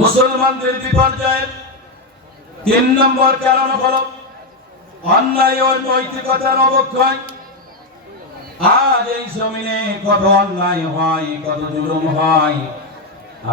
মুসলমানদের বিপর্যয়ের ৩ নম্বর কারণ হলো অন্যায় ও নৈতিকতার অবক্ষয়। আজ এই জমিনে কত অন্যায় হয়, কত জুলুম হয়,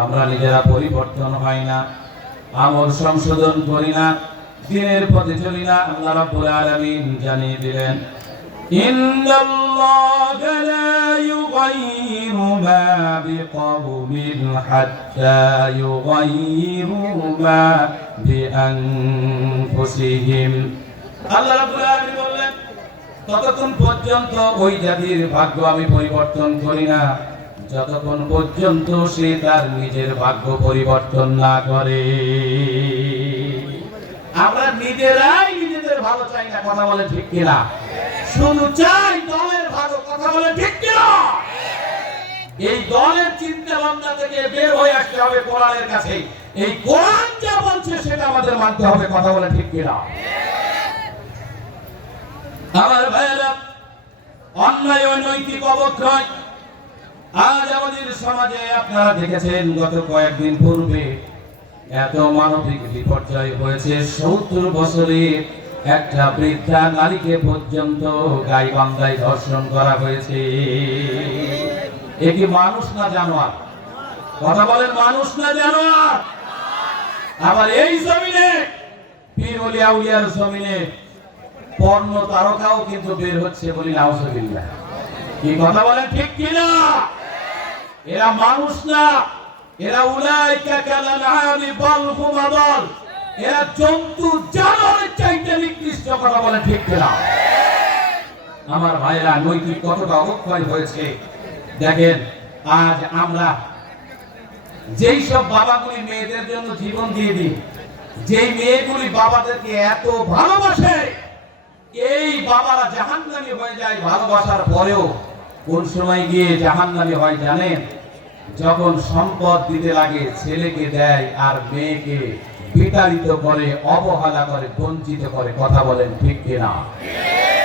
আমরা নিজেরা পরিবর্তন হয় না, আমল সংশোধন করি না, দিনের পথে চলি না। আল্লাহ রাব্বুল আলামিন জানিয়ে দিলেন, ইন্নাল্লাহা লা ইউগাইয়িরু মা বিকওমিন হাত্তা ইউগাইয়িরু মা বিআনফুসিহিম। আল্লাহ রাব্বুল আলামিন বললেন, ততক্ষণ পর্যন্ত ওই জাতির ভাগ্য আমি পরিবর্তন করি না যতক্ষণ পর্যন্ত সে তার নিজের ভাগ্য পরিবর্তন না করে। আমরা নিজেরাই নিজেদের ভালো চাই না, কথা বলে ঠিক কিনা? শুধু চাই দলের ভালো, কথা বলে ঠিক কিনা? এই দলের চিন্তা ভাবনা থেকে বের হয়ে আসতে হবে কোরআনের কাছে। এই কোরআন যা বলছে সেটা আমাদের মানতে হবে, কথা বলে ঠিক কিনা? আমার ভাইয়েরা, অন্যায় ও নৈতিক অবক্ষয় আজ আমাদের সমাজে আপনারা দেখেছেন, গত কয়েকদিন পূর্বে এত মানবিক বিপর্যয় হয়েছে। ৭০ বছরের একটা বৃদ্ধা নারীকে পর্যন্ত গাইবান্ধায় ধর্ষণ করা হয়েছে। এ কি মানুষ না জানোয়ার? কথা বলেন, মানুষ না জানোয়ার? আবার এই জমিনে পীর ওলি আউলিয়ার জমিনে পর্ণ তারকাও কিন্তু বের হচ্ছে, বলি নাউজুবিল্লাহ। কি কথা বলেন ঠিক কিনা? এরা মানুষ না, এরা উলাইকা কালানআমি বাল হুম আদাল। এরা জন্তু জানোয়ারের চাইতে নিকৃষ্ট, কথা বলেন ঠিক কিনা? আমার ভাইরা, নৈতিক কতটা অবক্ষয় হয়েছে দেখেন। আজ আমরা যেই সব বাবাগুলি মেয়েদের জন্য জীবন দিয়ে দিই, যেই মেয়েগুলি বাবাদেরকে এত ভালোবাসে, এই বাবারা জাহান্নামী হয়ে যায় ভালোবাসার পরেও। কোন সময় গিয়ে জাহান্নামী হয় জানেন? যখন সম্পদ দিতে লাগে ছেলেকে দেয় আর মেয়েকে বিতাড়িত করে, অবহেলা করে, বঞ্চিত করে, কথা বলেন ঠিক কিনা?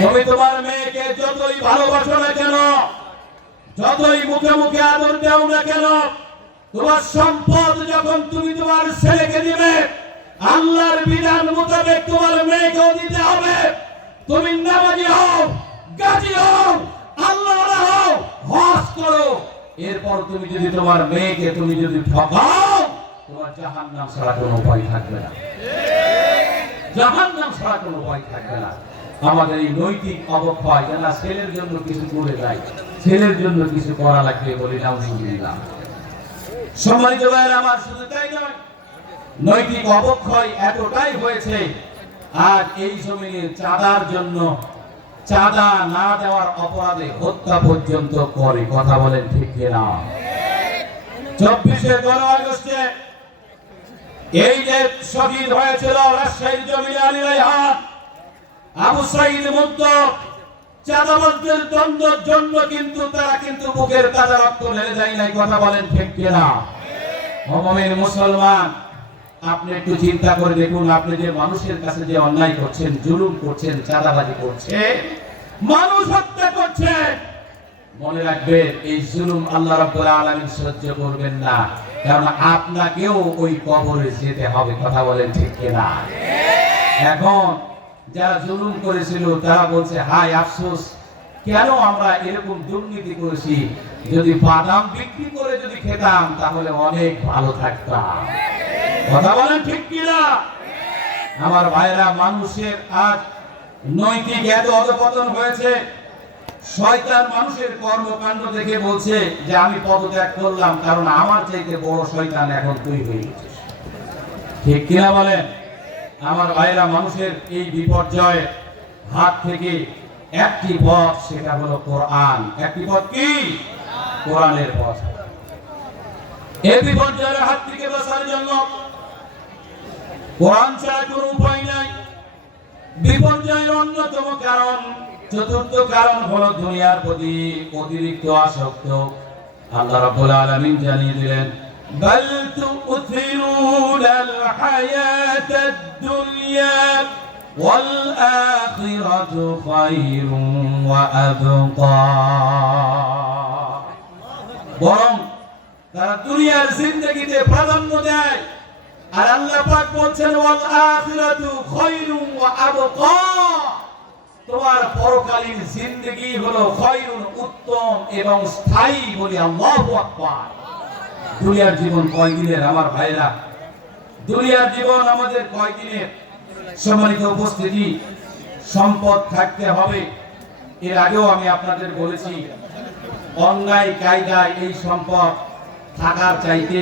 তুমি তোমার মেয়েকে যতই ভালোবাসো না কেন, যতই মুখে মুখে আদর দাও না কেন, তোমার সম্পদ যখন তুমি তোমার ছেলেকে দিবে, আল্লাহর বিধান মোতাবেক তোমার মেয়েকেও দিতে হবে। তুমি নামাজি হও, গাজী হও, আল্লাহওয়ালা হও, হজ করো, এরপর তুমি যদি তোমার মেয়েকে তুমি যদি ঠকাও, তোমার জাহান্নাম ছাড়া কোনো উপায় থাকবে না। জাহান্নাম ছাড়া কোনো উপায় থাকবে না। আমাদের এই নৈতিক অবক্ষয়, যারা ছেলের জন্য কিছু করে যায়, ছেলের জন্য কিছু করা লাগবে, বলি নাউজুবিল্লাহ। সম্মানিত ভাইরা আমার, শুধু তাই নয়, নৈতিক অবক্ষয় এতটাই হয়েছে আজ এই জমিনে চাঁদার জন্য, চাঁদা না দেওয়ার অপরাধে হত্যা পর্যন্ত করে, কথা বলেন ঠিক কিনা? 24শে গণ আগস্টে এই যে শহীদ হয়েছিল রাজশাহীর জমিনে আলী রায়হান, আবু সাঈদ মুগ্ধ, চাঁদাবাজদের দ্বন্দ্বের জন্য কিন্তু তারা কিন্তু বুকের তাজা রক্ত ঢেলে যায় নাই, কথা বলেন ঠিক কিনা? মুমিন মুসলমান, আপনি একটু চিন্তা করে দেখুন, আপনি যে মানুষের কাছে যে অন্যায় করছেন, জুলুম করছেন, চাঁদাবাজি করছেন, মানুষ হত্যা করছেন, মনে রাখবেন এই জুলুম আল্লাহ রাব্বুল আলামিন সহ্য করবেন না, কারণ আপনাকেও ওই কবরে যেতে হবে, কথা বলেন ঠিক কিনা? এখন যারা জুলুম করেছিল তারা বলছে, হায় আফসোস, কেন আমরা এরকম দুর্নীতি করেছি, যদি বাদাম বিক্রি করে যদি খেতাম তাহলে অনেক ভালো থাকতাম, কথা বলেন ঠিক কিনা? আমার ভাইরা, মানুষের আজ নৈতিক এত অধঃপতন হয়েছে, শয়তান মানুষের কর্মকাণ্ড দেখে বলছে যে আমি পদত্যাগ করলাম, কারণ আমার চাইতে বড় শয়তান এখন তুই হয়ে গেছিস, ঠিক কিনা বলেন? আমার ভাইরা, মানুষের এই বিপর্যয়ের হাত থেকে একটি পথ, সেটা হলো কোরআন। একটি পথ কি? কোরআনের পথ। এই বিপর্যয়ের হাত থেকে বাঁচার জন্য কোরআন ছাড়া কোনো উপায় নাই। বিপর্যয়ের অন্যতম কারণ, চতুর্থ কারণ হলো দুনিয়ার প্রতি অতিরিক্ত আসক্ত। আল্লাহ রাব্বুল আলামিন জানিয়ে দিলেন, বাল তু'থিরুনাল হায়াতাদ দুনিয়া ওয়াল আখিরাতু খায়রুন ওয়া আবকা। বরং তারা দুনিয়ার জিন্দেগিতে প্রাধান্য দেয় আর আল্লাহ পাক বলছেন ওয়াল আখিরাতু খায়রুন ওয়া আবকা, তোমার পরকালীন জিন্দেগি হলো খায়রুন, উত্তম এবং স্থায়ী। বলি আল্লাহু আকবার। দুনিয়ার জীবন কয়দিনের আমার ভাইরা? দুনিয়ার জীবন আমাদের কয়দিনের? সম্মানিত উপস্থিতি, সম্পদ থাকতে হবে। এর আগেও আমি আপনাদের বলেছি, অন্যায় কায়দায় এই সম্পদ থাকার চাইতে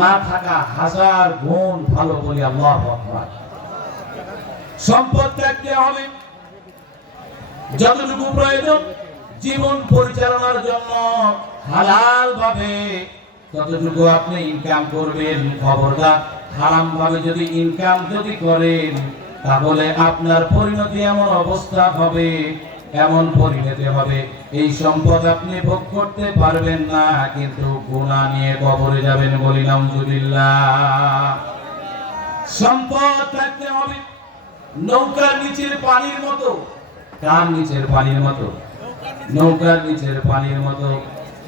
না থাকা হাজার গুণ ভালো। বলি আল্লাহু আকবার। সম্পদ থাকতে হবে যতটুকু প্রয়োজন জীবন পরিচালনার জন্য হালাল ভাবে, ততটুকু আপনি ইনকাম করবেন। খবরদার হারাম ভাবে যদি ইনকাম করেন, তাহলে আপনার পরিণতি এমন অবস্থা হবে, এমন পরিণতি হবে, এই সম্পদ আপনি ভোগ করতে পারবেন না, কিন্তু গুনাহ নিয়ে কবরে যাবেন। বলি নাউজুবিল্লাহ। সম্পদ থাকতে হবে নৌকার নিচের পানির মতো। কার নিচের পানির মতো? নৌকার নিচের পানির মতো।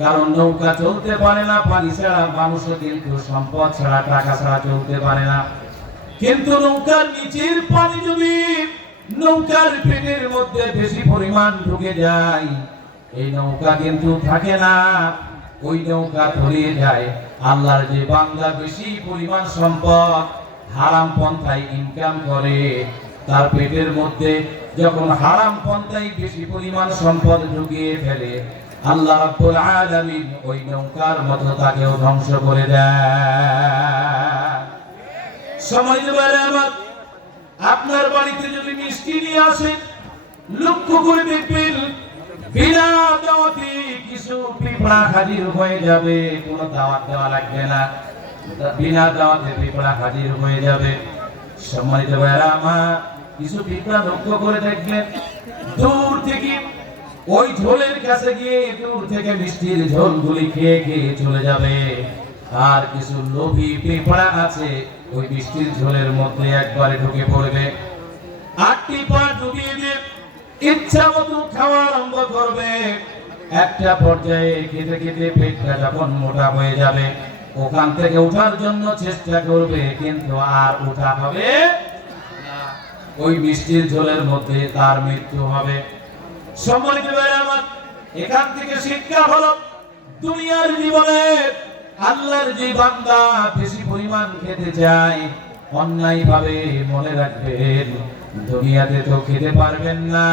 কারণ নৌকা চলতে পারে না পানি ছাড়া, মানুষও কিন্তু সম্পদ ছাড়া, টাকা ছাড়া চলতে পারে না। কিন্তু নৌকার নিচের পানি যদি নৌকার পেটের মধ্যে বেশি পরিমাণ ঢুকে যায়, এই নৌকা কিন্তু থাকে না, ওই নৌকা তলিয়ে যায়। আল্লাহর যে বান্দা বেশি পরিমাণ সম্পদ হারাম পন্থায় ইনকাম করে, তার পেটের মধ্যে যখন হারাম পন্থায় বেশি পরিমাণ সম্পদ ঢুকিয়ে ফেলে, আল্লাহ রাব্বুল আলামিন ওই নৌকার মতো তাকেও ধ্বংস করে দেয়। সময় দেবার আমার আপনার বাড়িতে যদি মিষ্টি নিয়ে আসে, লক্ষ্য করে দেখবেন বিনা দাওয়াতে কিছু পিঁপড়া হাজির হয়ে যাবে। কোনো দাওয়াত দেওয়া লাগবে না, বিনা দাওয়াতে পিঁপড়া হাজির হয়ে যাবে। সম্মানিত ভাইরা আমার, কিছু পিঁপড়া লক্ষ্য করে দেখবেন দূর থেকে ওই ঝোলের কাছে গিয়ে দূর থেকে মিষ্টির ঝোলগুলি খেয়ে খেয়ে চলে যাবে। আর কিছু লোভী পিঁপড়া আছে, ওই মিষ্টির ঝোলের মধ্যে একবারে ঢুকে পড়বে, আটটি পা ডুবিয়ে দিয়ে ইচ্ছা মতো খাওয়া আরম্ভ করবে। একটা পর্যায়ে খেতে খেতে পেটটা যখন মোটা হয়ে যাবে, ওখান থেকে ওঠার জন্য চেষ্টা করবে, কিন্তু আর ওঠা হবে না, ওই মিষ্টির ঝোলের মধ্যে তার মৃত্যু হবে। সম্মানিত ভাইরা আমার, এখান থেকে শিক্ষা হলো দুনিয়ার জীবনে আল্লাহর যে বান্দা বেশি পরিমাণ খেতে চায়, অন্যায় ভাবে মনে রাখবেন দুনিয়াতে তো খেতে পারবেন না,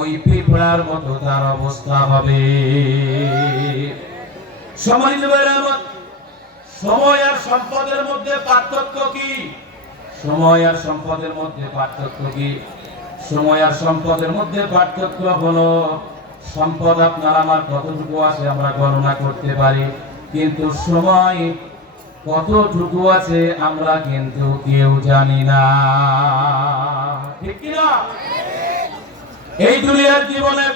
ওই পিঁপড়ার মতো তার অবস্থা হবে। সম্মানিত ভাইরা আমার, সময় আর সম্পদের মধ্যে পার্থক্য কি? সময় আর সম্পদের মধ্যে পার্থক্য কি? সময় আর সম্পদের মধ্যে পার্থক্য হলো, সম্পদ আপনার আমার কতটুকু আছে আমরা গণনা করতে পারি, কিন্তু সময় কতটুকু আছে আমরা কিন্তু কেউ জানি না। ঠিক কি না? এই দুনিয়ার জীবনে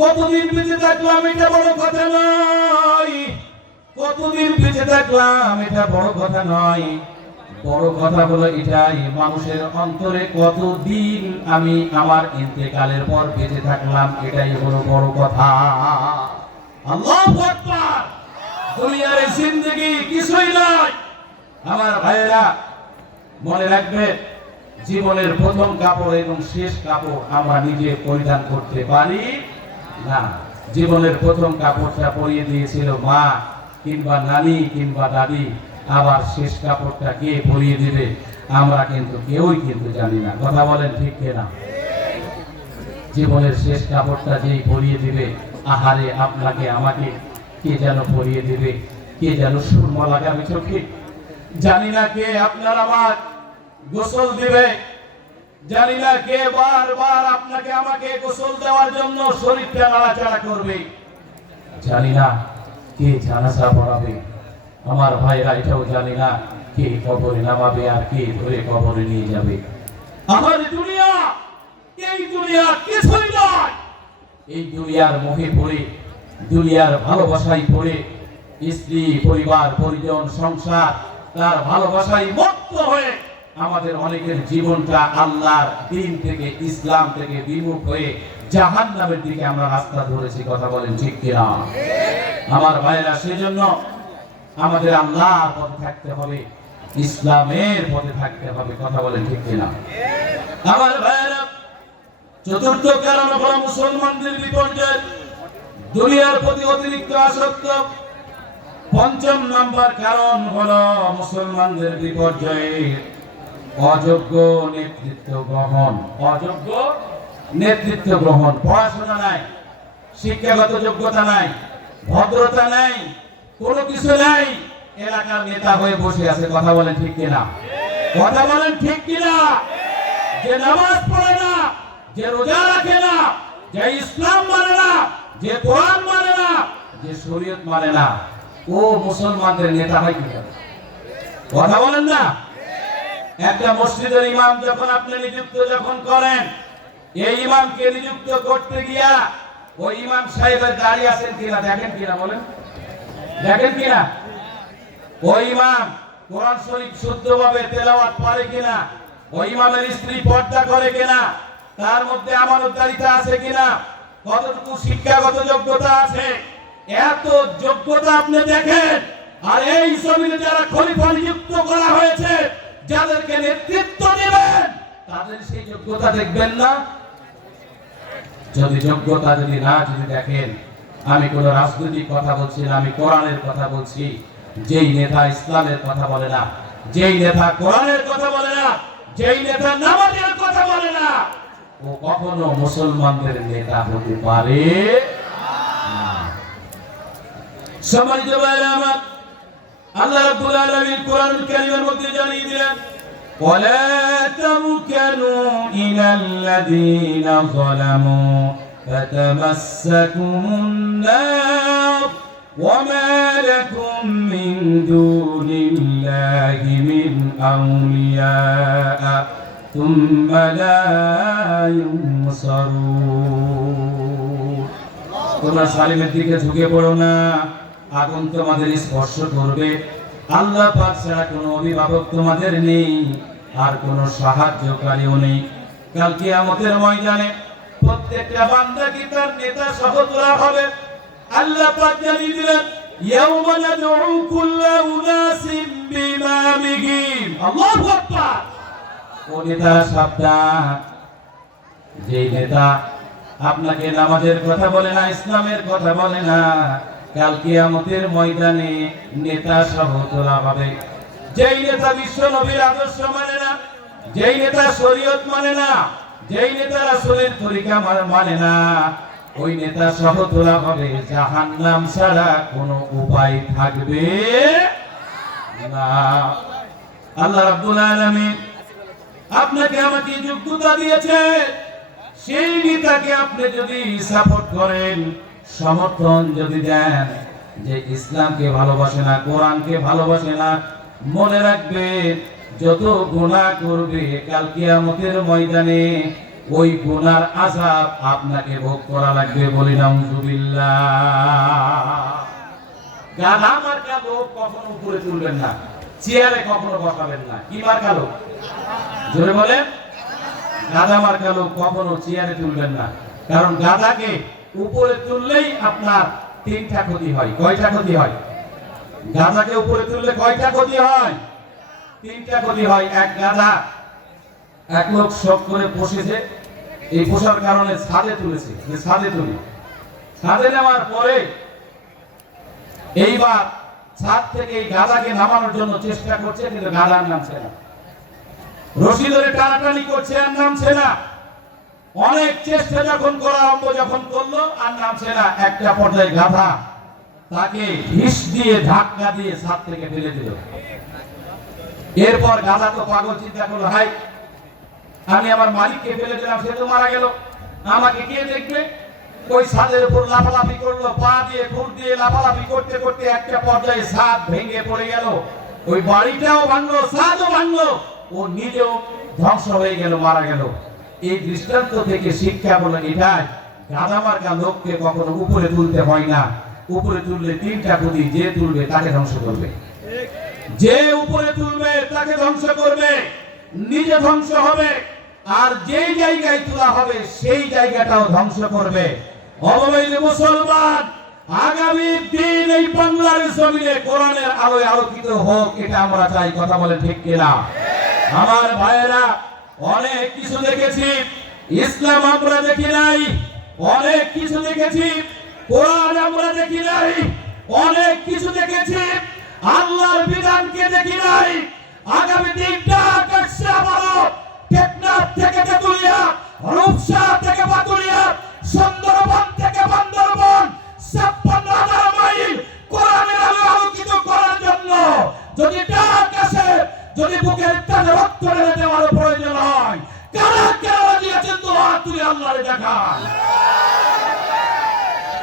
কতদিন বেঁচে থাকলাম এটা বড় কথা নয়, কতদিন বেঁচে থাকলাম এটা বড় কথা নয়। বড় কথা হলো এটাই, মানুষের অন্তরে কতদিন আমি আমার ইন্তেকালের পর বেঁচে থাকলাম, এটাই হলো বড় কথা। আল্লাহু আকবার। দুনিয়ার জিন্দেগি কিছুই নয় আমার ভাইয়েরা, মনে রাখবে জীবনের প্রথম কাপড় এবং শেষ কাপড় আমরা নিজে পরিধান করতে পারি না। জীবনের প্রথম কাপড়টা পরিয়ে দিয়েছিল মা কিংবা নানি কিংবা দাদি, আবার শেষ কাপড়টা কে পরিয়ে দিবে আমরা কিন্তু কেউই কিন্তু জানি না। কথা বলেন ঠিক কিনা? জীবনের শেষ কাপড়টা যেই পরিয়ে দিবে, আহারে আপনাকে আমাকে কে যেন পরিয়ে দিবে, কে যেন সুরমা লাগাবে চোখে, জানি না কে আপনার আমার গোসল দিবে, জানি না কে বারবার আপনাকে আমাকে গোসল দেওয়ার জন্য শরীরটা নাড়াচাড়া করবে, জানি না কে জানাজা পড়াবে। আমার ভাইরা এটাও জানি না কে কবরে নামাবে আর কে ধরে কবরে নিয়ে যাবে। আমার দুনিয়া, এই দুনিয়া কিছুই নয়। এই দুনিয়ার মোহে পড়ে, দুনিয়ার ভালোবাসায় পড়ে, স্ত্রী পরিবার পরিজন সংসার তার ভালোবাসায় মত্ত হয়ে আমাদের অনেকের জীবনটা আল্লাহর দ্বীন থেকে, ইসলাম থেকে বিমুখ হয়ে জাহান্নামের দিকে আমরা রাস্তা ধরেছি। কথা বলেন ঠিক কিনা? আমার ভাইরা, সেজন্য আমাদের আল্লাহর পথে থাকতে হবে, ইসলামের পথে থাকতে হবে। কথা বলেন ঠিক কিনা? আমার ভাইরা, চতুর্থ কারণ হলো মুসলমানদের বিপর্যয়, দুনিয়ার প্রতি অতিরিক্ত আসক্ত। পঞ্চম নাম্বার কারণ হলো মুসলমানদের বিপর্যয়ের অযোগ্য নেতৃত্ব গ্রহণ। অযোগ্য নেতৃত্ব গ্রহণ। পড়াশোনা নাই, শিক্ষাগত যোগ্যতা নাই, ভদ্রতা নাই, কোনো কিছু নাই, এলাকার নেতা হয়ে বসে আছে। কথা বলেন ঠিক কিনা? কথা বলেন ঠিক কিনা? যে নামাজ পড়ে না, যে রোজা রাখে না, যে ইসলাম মানে না, যে কোরআন মানে না, যে শরীয়ত মানে না, ও মুসলমানদের নেতা হয় কি? কথা বলেন না? একটা মসজিদের ইমাম যখন আপনি নিযুক্ত যখন করেন, এই ইমামকে নিযুক্ত করতে গিয়া ওই ইমাম সাহেবের দাড়ি আছেন কিনা দেখেন কিনা? বলেন, দেখেন কিনা? ওই ইমাম কোরআন শরীফ শুদ্ধভাবে তেলাওয়াত পারে কিনা? ওই ইমামের স্ত্রী পর্দা করে কিনা? তার মধ্যে আমানতদারিতা আছে কিনা? কতটুকু শিক্ষাগত যোগ্যতা আছে? এত যোগ্যতা আপনি দেখেন। আর এই জমিনে যারা খলিফা নিযুক্ত করা হয়েছে, যাদেরকে নেতৃত্ব দিবেন, তাদের সেই যোগ্যতা দেখবেন না? যদি যোগ্যতা যদি দেখেন, আমি কোন রাজনৈতিক কথা বলছি না, আমি কোরআনের কথা বলছি। যেই নেতা ইসলামের কথা বলে না, যেই নেতা কোরআনের কথা বলে না, যেই নেতা নামাজের কথা বলে না, ও কখনো মুসলমানদের নেতা হতে পারে না। সম্মানিত ভাইরা আমার, আল্লাহ রাব্বুল আলামিন কোরআনুল কারীমের মধ্যে জানিয়ে দিলেন, ওয়ালা তারকানু ইলাল্লাযীনা যালামু ফাতামাসসাকুমুন নার ওয়ামা লাকুম মিন দুনিল্লাহি মিন আউলিয়া সুম্মা লা ইউনসারুন। তোমরা সালিমের দিকে ঝুঁকে পড়ো না, আগুন তোমাদের স্পর্শ করবে। আল্লাহ পাক ছাড়া কোনো অভিভাবক তোমাদের নেই, আর কোনো সাহায্যকারীও নেই। কাল কিয়ামতের ময়দানে প্রত্যেকটা বান্দাকে তার নেতা সহ তোলা হবে। আল্লাহ পাক জানিয়ে দিলেন, ইয়াউমা নাদউ কুল্লা উনাসিম বিইমামিহিম। আল্লাহু আকবার। ও নেতা সাবধান, যে নেতা আপনাকে নামাজের কথা বলে না, ইসলামের কথা বলে না, কাল কিয়ামতের ময়দানে নেতা সহ তোলা হবে। যেই নেতা বিশ্ব নবীর আদর্শ মানে না, যেই নেতা শরীয়ত মানে না, যেই নেতা রাসূলের তরিকা মানে না, ওই নেতা সহ তোলা হবে। জাহান্নাম ছাড়া কোনো উপায় থাকবে না। আল্লাহ রাব্বুল আলামিন আপনাকে আমাকে যোগ্যতা দিয়েছে, সেই নেতাকে আপনি যদি সাপোর্ট করেন, সমর্থন যদি দেন, যে ইসলামকে ভালোবাসে না, কোরআনকে ভালোবাসে না, মনে রাখবে যত গুনাহ করবে কাল কিয়ামতের ময়দানে ওই গুনার আযাব আপনাকে ভোগ করা লাগবে। বলি নাউযুবিল্লাহ। গাধা মার্কা লোক কখনো উপরে তুলবেন না, চেয়ারে কখনো বসাবেন না। কি মার্কা লোক? জোরে বলেন। গাধা মার্কা লোক কখনো চেয়ারে তুলবেন না, কারণ গাধাকে উপরে তুললেই আপনার তিনটা ক্ষতি হয়। কয়টা ক্ষতি হয়? গাধাকে উপরে তুললে কয়টা ক্ষতি হয়? তিনটা ক্ষতি হয়। এক গাধা, এক লোক শখ করে বসেছে, এই বসার কারণে ছাদে তুলেছে, ছাদে তুলি, ছাদে নেওয়ার পরে এইবার ছাদ থেকে এই গাধাকে নামানোর জন্য চেষ্টা করছে, কিন্তু গাধা নামছে না। রশি ধরে টানাটানি করছে, আর নামছে না। অনেক চেষ্টা যখন করা যখন করলো, আর নামছে না। একটা পর্যায়ে গাধা তাকে হিস দিয়ে ধাক্কা দিয়ে ছাদ থেকে ফেলে দিল। এরপর গাধা তো পাগল, চিন্তা করলো, হাই, আমি আমার মালিককে ফেলে দিলাম, সে তো মারা গেল, আমাকে কে দেখবে? ওই ছাদের উপর লাফালাফি করলো, পা দিয়ে খুর দিয়ে লাফালাফি করতে করতে একটা পর্যায়ে ছাদ ভেঙে পড়ে গেল। ওই বাড়িটাও ভাঙলো, ছাদও ভাঙলো, ও নিজেও ধ্বংস হয়ে গেল, মারা গেল। এই দৃষ্টান্ত থেকে শিক্ষা হলো এটাই, গাধা মার্কা লোককে কখনো উপরে তুলতে হয় না। উপরে তুললে তিনটা ক্ষতি, যে তুলবে তাকে ধ্বংস করবে, যে উপরে তুলবে তাকে ধ্বংস করবে, নিজে ধ্বংস হবে, আর যেই জায়গায় তোলা হবে সেই জায়গাটাও ধ্বংস করবে। অবৈধ মুসলমান, আগামী দিন এই বাংলার জমিনে কোরআনের আলোয় আলোকিত হোক, এটা আমরা চাই। কথা বলেন ঠিক কিনা? আমার ভাইয়েরা, অনেক কিছু দেখেছি, ইসলাম আমরা দেখি নাই। অনেক কিছু দেখেছি, কোরআন আমরা দেখি নাই। অনেক কিছু দেখেছি, আল্লাহর বিধানকে দেখি নাই। আগামী দিনটা কাটছে বড়, টেকনাফ থেকে তেতুলিয়া, রূপসা থেকে পাতুলিয়া, সুন্দরবন থেকে বান্দরবন, 56,000 মাইল কোরআনের আলো আলোকিত করার জন্য যদি ডাক আসে, যদি বুকের তাজা রক্ত ঢেলে দেওয়ার প্রয়োজন হয়, কারা কারা দিয়েছেন তো হাত তুলে আল্লাহরে দেখান।